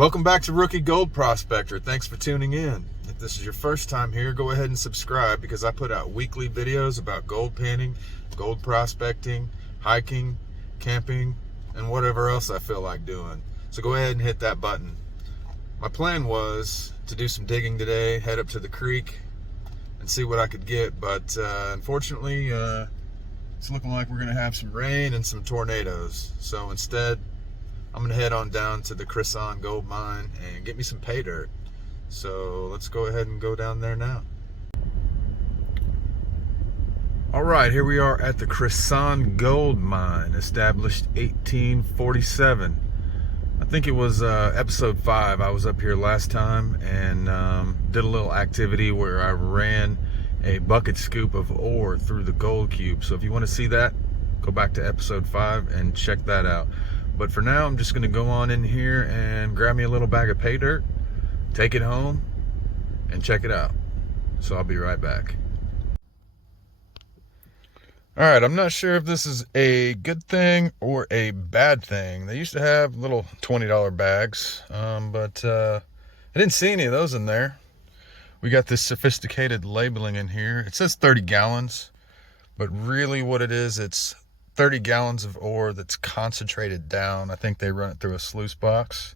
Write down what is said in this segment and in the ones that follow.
Welcome back to Rookie Gold Prospector. Thanks for tuning in. If this is your first time here, go ahead and subscribe because I put out weekly videos about gold panning, gold prospecting, hiking, camping, and whatever else I feel like doing. So go ahead and hit that button. My plan was to do some digging today, head up to the creek, and see what I could get, but unfortunately, it's looking like we're going to have some rain and some tornadoes. So instead, I'm going to head on down to the Crisson Gold Mine and get me some pay dirt. So let's go ahead and go down there now. All right, here we are at the Crisson Gold Mine, established 1847. I think it was episode 5. I was up here last time and did a little activity where I ran a bucket scoop of ore through the gold cube. So if you want to see that, go back to episode 5 and check that out. But for now, I'm just going to go on in here and grab me a little bag of pay dirt, take it home, and check it out. So I'll be right back. All right, I'm not sure if this is a good thing or a bad thing. They used to have little $20 bags, but I didn't see any of those in there. We got this sophisticated labeling in here. It says 30 gallons, but really what it is, it's 30 gallons of ore that's concentrated down. I think they run it through a sluice box.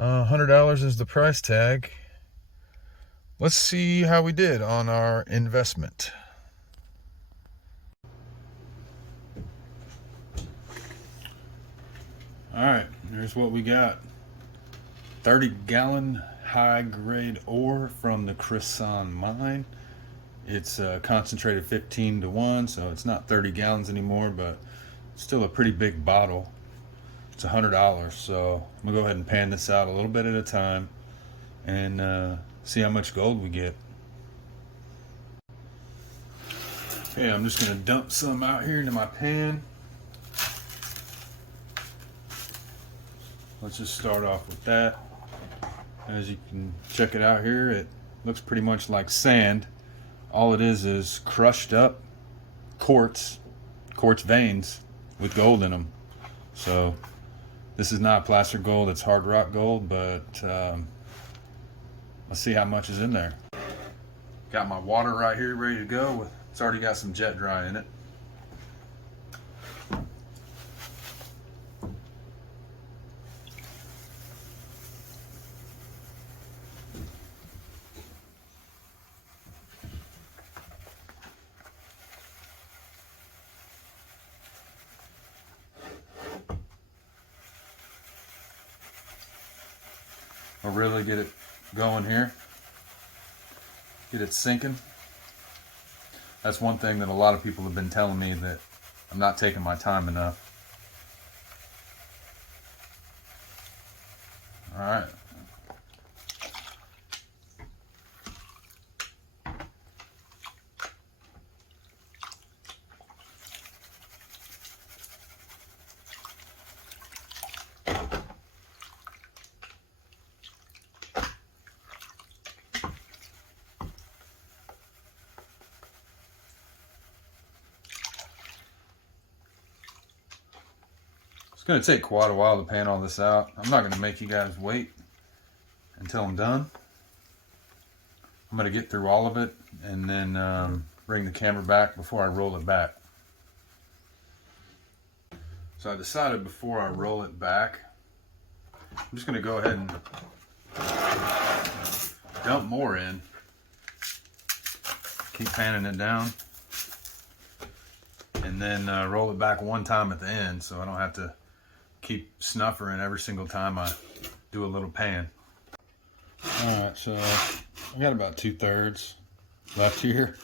$100 is the price tag. Let's see how we did on our investment. All right, here's what we got. 30-gallon high-grade ore from the Crisson Mine. It's concentrated 15-to-1, so it's not 30 gallons anymore, but still a pretty big bottle. It's $100, so I'm gonna go ahead and pan this out a little bit at a time and see how much gold we get. Okay, I'm just gonna dump some out here into my pan. Let's just start off with that. As you can check it out here, it looks pretty much like sand. All it is crushed up quartz veins with gold in them. So this is not placer gold, it's hard rock gold, but let's see how much is in there. Got my water right here ready to go. It's already got some jet dry in it. I'll really get it going here. Get it sinking. That's one thing that a lot of people have been telling me, that I'm not taking my time enough. All right. It's going to take quite a while to pan all this out. I'm not going to make you guys wait until I'm done. I'm going to get through all of it and then bring the camera back before I roll it back. So I decided before I roll it back, I'm just going to go ahead and dump more in. Keep panning it down. And then roll it back one time at the end so I don't have to keep snuffering every single time I do a little pan. Alright, so I got about 2/3 left here.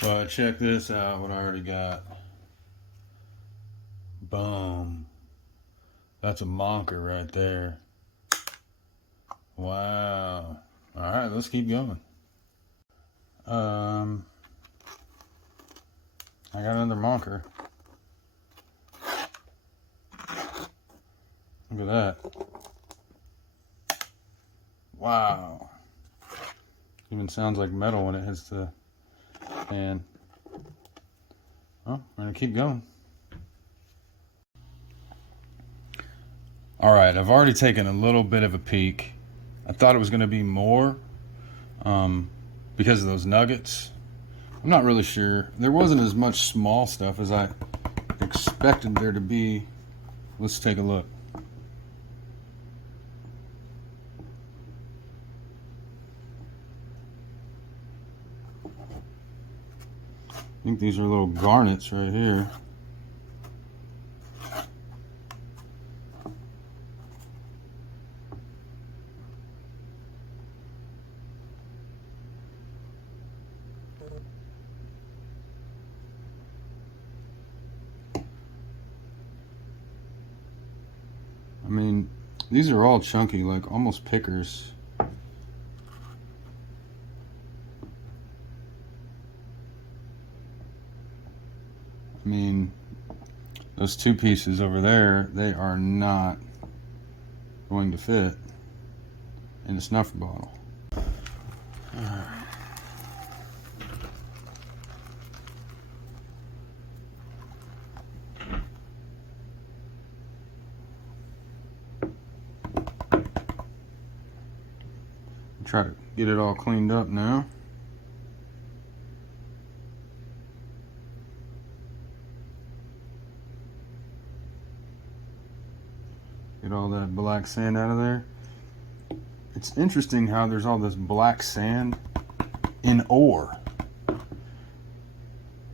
But check this out, what I already got. Boom. That's a monker right there. Wow. Alright, let's keep going. I got another monker. Look at that. Wow. Even sounds like metal when it hits the pan. Oh, we're gonna keep going. All right, I've already taken a little bit of a peek. I thought it was going to be more because of those nuggets. I'm not really sure. There wasn't as much small stuff as I expected there to be. Let's take a look. I think these are little garnets right here. I mean, these are all chunky, like almost pickers. I mean, those two pieces over there, they are not going to fit in a snuffer bottle. Try to get it all cleaned up now. Get all that black sand out of there. It's interesting how there's all this black sand in ore.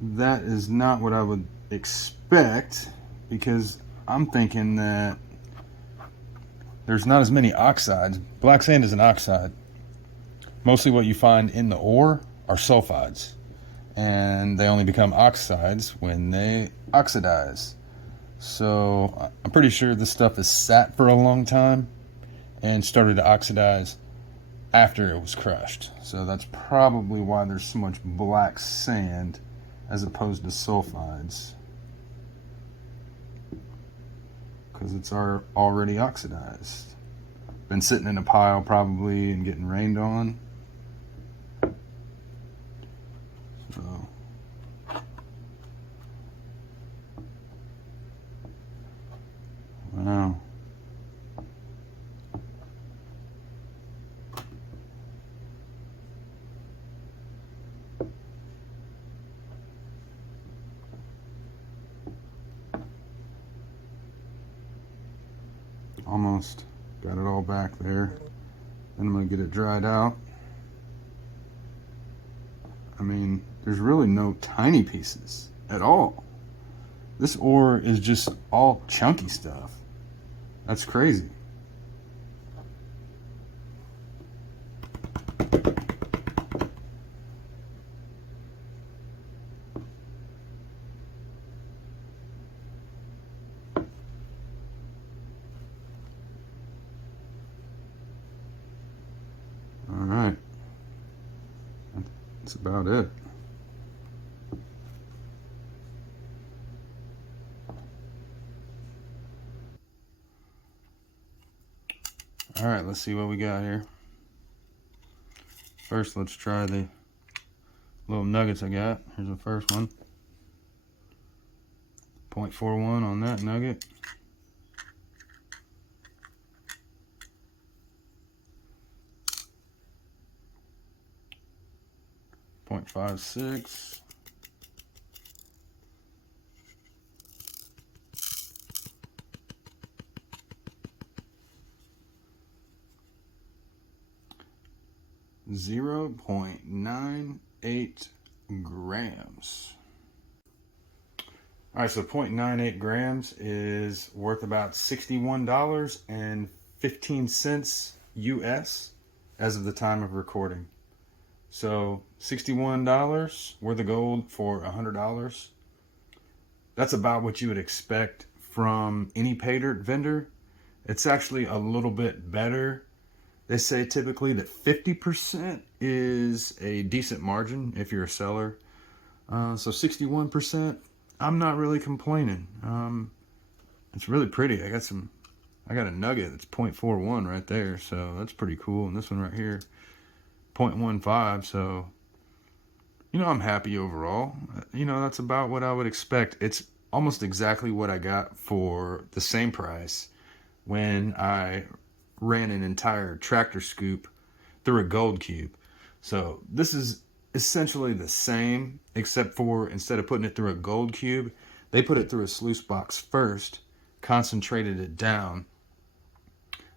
That is not what I would expect, because I'm thinking that there's not as many oxides. Black sand is an oxide. Mostly what you find in the ore are sulfides, and they only become oxides when they oxidize. So I'm pretty sure this stuff is sat for a long time and started to oxidize after it was crushed. So that's probably why there's so much black sand as opposed to sulfides, because it's already oxidized. Been sitting in a pile probably and getting rained on. So wow. Almost got it all back there. Then I'm going to get it dried out. I mean, there's really no tiny pieces at all. This ore is just all chunky stuff. That's crazy. All right. That's about it. All right, let's see what we got here. First, let's try the little nuggets I got. Here's the first one. 0.41 on that nugget. .56. .98 grams. All right, so 0.98 grams is worth about $61.15 US as of the time of recording. So $61 worth of gold for $100. That's about what you would expect from any pay dirt vendor. It's actually a little bit better. They say typically that 50% is a decent margin if you're a seller. So 61%, I'm not really complaining. It's really pretty. I got a nugget that's 0.41 right there, so that's pretty cool. And this one right here, 0.15. So, you know, I'm happy overall. You know, that's about what I would expect. It's almost exactly what I got for the same price when I ran an entire tractor scoop through a gold cube. So this is essentially the same, except for instead of putting it through a gold cube, they put it through a sluice box first, concentrated it down,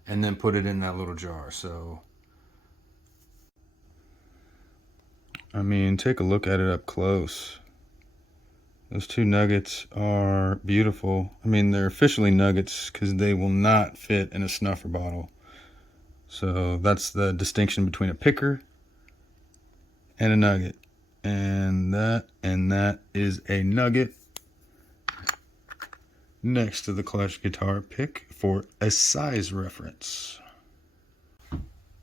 and then put it in that little jar. So I mean, take a look at it up close. Those two nuggets are beautiful. I mean, they're officially nuggets because they will not fit in a snuffer bottle. So that's the distinction between a picker and a nugget. And that is a nugget next to the clutch guitar pick for a size reference.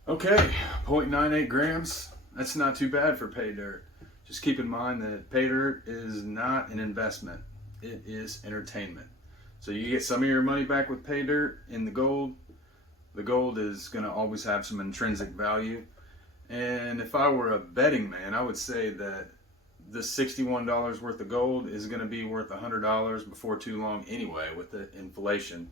Okay, 0.98 grams. That's not too bad for pay dirt. Just keep in mind that pay dirt is not an investment. It is entertainment. So you get some of your money back with pay dirt in the gold. The gold is going to always have some intrinsic value. And if I were a betting man, I would say that this $61 worth of gold is going to be worth $100 before too long anyway, with the inflation.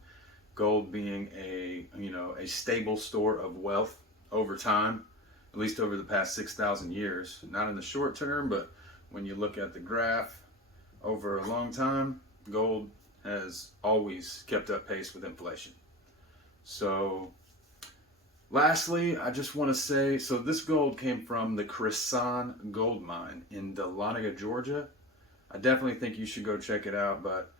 Gold being a stable store of wealth over time, at least over the past 6,000 years. Not in the short term, but when you look at the graph over a long time, gold has always kept up pace with inflation. So lastly, I just want to say, so this gold came from the Crisson Gold Mine in Dahlonega, Georgia. I definitely think you should go check it out, but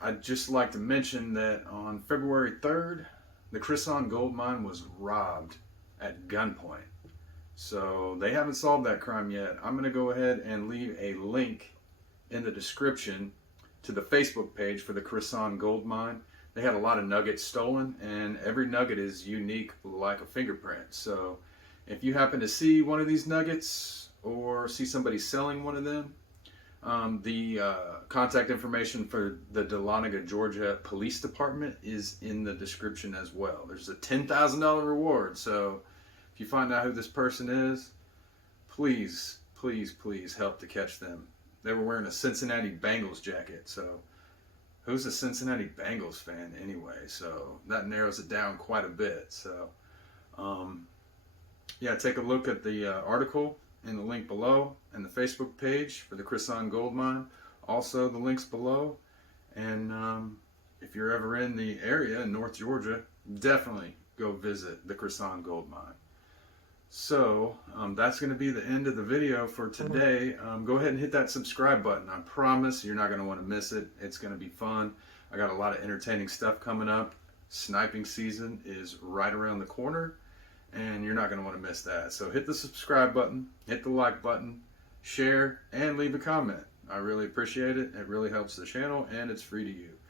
I'd just like to mention that on February 3rd, the Crisson Gold Mine was robbed at gunpoint. So they haven't solved that crime yet. I'm going to go ahead and leave a link in the description to the Facebook page for the Crisson Gold Mine. They had a lot of nuggets stolen, and every nugget is unique like a fingerprint. So if you happen to see one of these nuggets or see somebody selling one of them, the contact information for the Dahlonega, Georgia Police Department is in the description as well. There's a $10,000 reward. So if you find out who this person is, please, please, please help to catch them. They were wearing a Cincinnati Bengals jacket. So who's a Cincinnati Bengals fan anyway? So that narrows it down quite a bit. So yeah, take a look at the article in the link below and the Facebook page for the Crisson Gold Mine. Also the links below. And if you're ever in the area in North Georgia, definitely go visit the Crisson Gold Mine. So that's going to be the end of the video for today. Go ahead and hit that subscribe button. I promise you're not going to want to miss it. It's going to be fun. I got a lot of entertaining stuff coming up. Sniping season is right around the corner, and you're not going to want to miss that. So hit the subscribe button, hit the like button, share, and leave a comment. I really appreciate it. It really helps the channel, and it's free to you.